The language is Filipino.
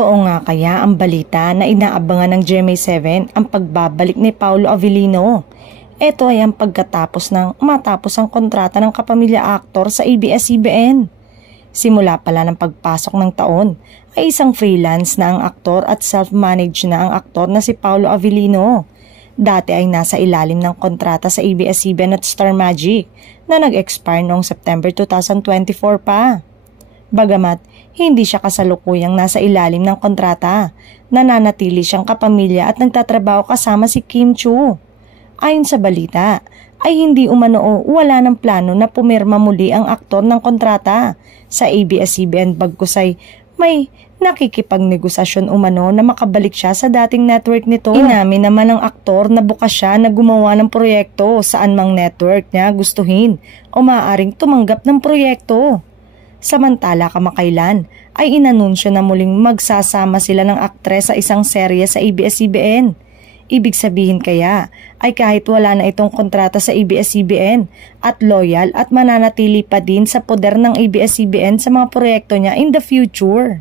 Totoo nga kaya ang balita na inaabangan ng GMA7 ang pagbabalik ni Paolo Avellino? Ito ay ang pagkatapos ng matapos ang kontrata ng kapamilya aktor sa ABS-CBN. Simula pala ng pagpasok ng taon ay isang freelance na ang aktor at self-managed na ang aktor na si Paolo Avellino. Dati ay nasa ilalim ng kontrata sa ABS-CBN at Star Magic na nag-expire noong September 2024 pa. Bagamat hindi siya kasalukuyang nasa ilalim ng kontrata, nananatili siyang kapamilya at nagtatrabaho kasama si Kim Chiu. Ayon sa balita, ay hindi umano wala ng plano na pumirma muli ang aktor ng kontrata sa ABS-CBN bagkus ay may nakikipagnegosasyon umano na makabalik siya sa dating network nito. Inamin naman ng aktor na bukas siya na gumawa ng proyekto saan mang network niya gustuhin o maaaring tumanggap ng proyekto. Samantala kamakailan ay inanunsyo na muling magsasama sila ng aktres sa isang serye sa ABS-CBN. Ibig sabihin kaya ay kahit wala na itong kontrata sa ABS-CBN at loyal at mananatili pa din sa poder ng ABS-CBN sa mga proyekto niya in the future.